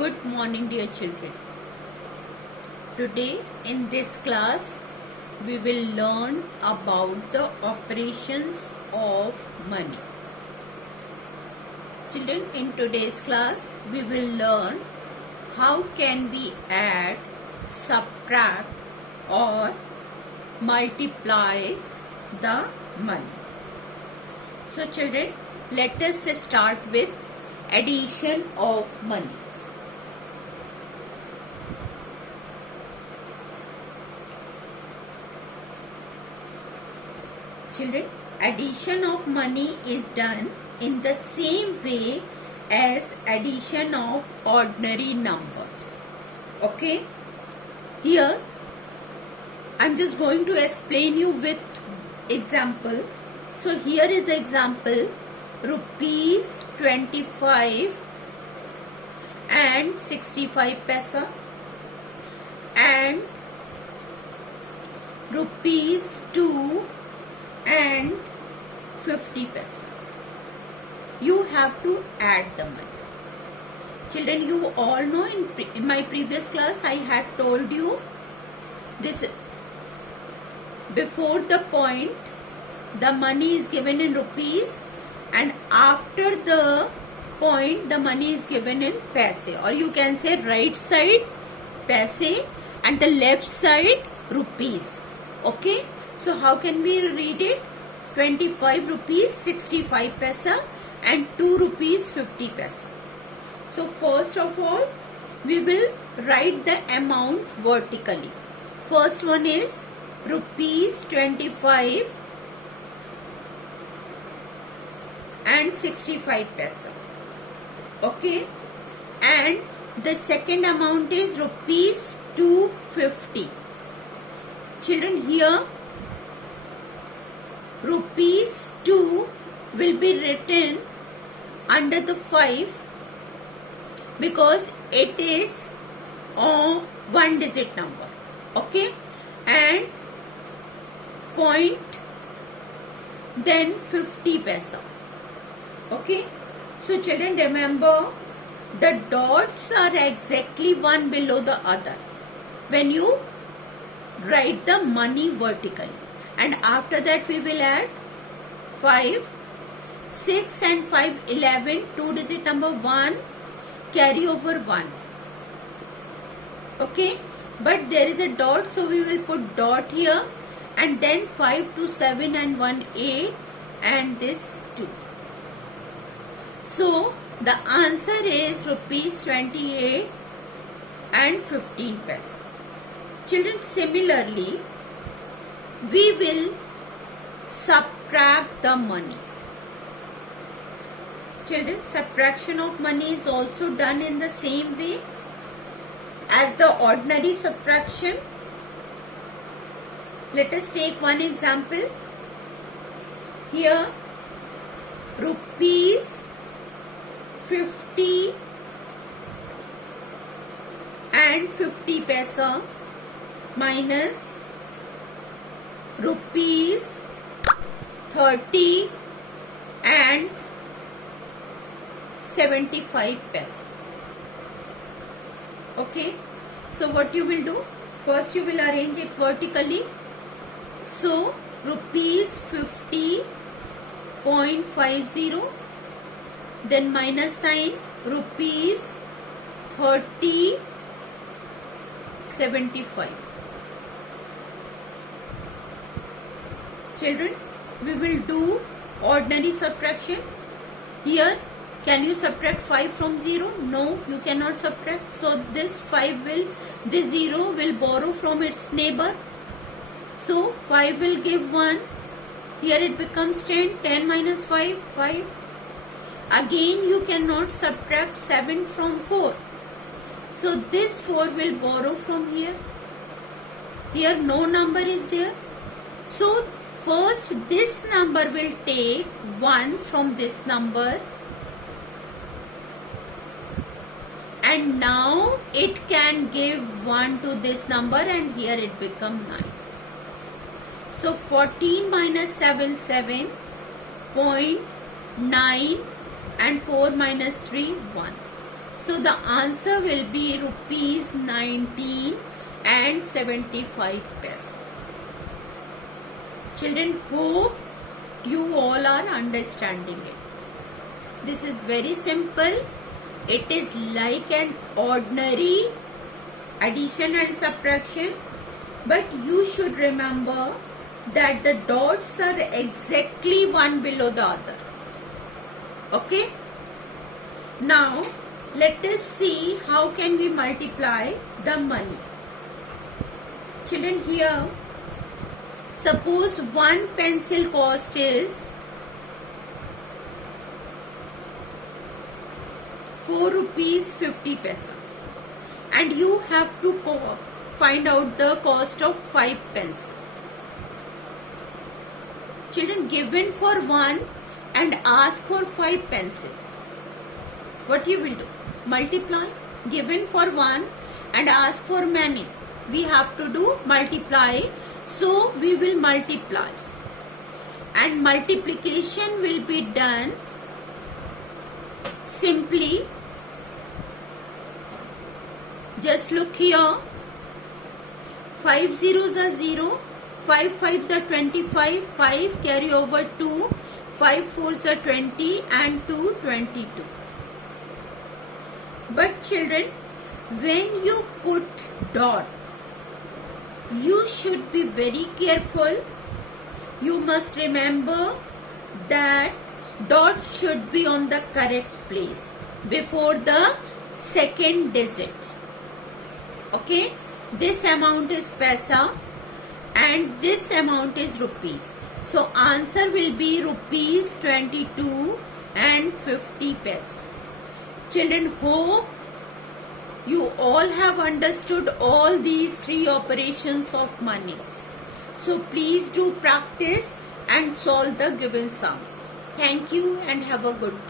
Good morning, dear children. Today in this class we will learn about the operations of money. Children, in today's class we will learn how can we add, subtract or multiply the money. So children, let us start with addition of money. Children, addition of money is done in the same way as addition of ordinary numbers. Okay? Here, I'm just going to explain you with example. So here is example, rupees 25 and 65 paisa and rupees 2 and 50 paisa. You have to add the money. Children, you all know in my previous class I had told you this. Before the point the money is given in rupees and after the point the money is given in paise, or you can say right side paise and the left side rupees. Okay, so how can we read it? 25 rupees 65 paisa and 2 rupees 50 paisa. So first of all we will write the amount vertically. First one is rupees 25 and 65 paisa. Okay, and the second amount is rupees 250. Children, here rupees 2 will be written under the 5 because it is a one digit number. Okay, and point then 50 paisa. Okay, so children, remember the dots are exactly one below the other when you write the money vertically. And after that we will add 5, 6 and 5, 11, 2 digit number 1, carry over 1. Okay, but there is a dot, so we will put dot here, and then 5, 2, 7 and 1, 8 and this 2. So the answer is rupees 28 and 15 paisa. Children, similarly we will subtract the money. Children, subtraction of money is also done in the same way as the ordinary subtraction. Let us take one example. Here rupees 50 and 50 paisa minus rupees 30 and 75 paisa. Okay, so what you will do? First you will arrange it vertically. So rupees 50.50, then minus sign rupees 30.75. Children, we will do ordinary subtraction. Here, can you subtract 5 from 0? No, you cannot subtract. So this 0 will borrow from its neighbor. So 5 will give 1. Here it becomes 10. 10 minus 5, 5. Again you cannot subtract 7 from 4. So this 4 will borrow from here. Here no number is there. So first this number will take 1 from this number, and now it can give 1 to this number, and here it becomes 9. So 14 minus 7, 7.9 and 4 minus 3, 1. So the answer will be rupees 19 and 75 paise. Children, hope you all are understanding it. This is very simple. It is like an ordinary addition and subtraction, but you should remember that the dots are exactly one below the other. Okay? Now, let us see how can we multiply the money. Children, here, suppose one pencil cost is 4 rupees 50 paise, and you have to find out the cost of 5 pencil. Children, given for 1 and ask for 5 pencil, what you will do? Multiply. Given for 1 and ask for many, we have to do multiply. So we will multiply, and multiplication will be done simply. Just look here. 5 zeros are 0, 5 fives are 25, 5 carry over 2, 5 fours are 20, and 2 22. But children, when you put dot, you should be very careful. You must remember that dot should be on the correct place before the second digit. Okay, this amount is paisa and this amount is rupees. So answer will be rupees 22 and 50 paise. Children, hope you all have understood all these 3 operations of money. So please do practice and solve the given sums. Thank you and have a good day.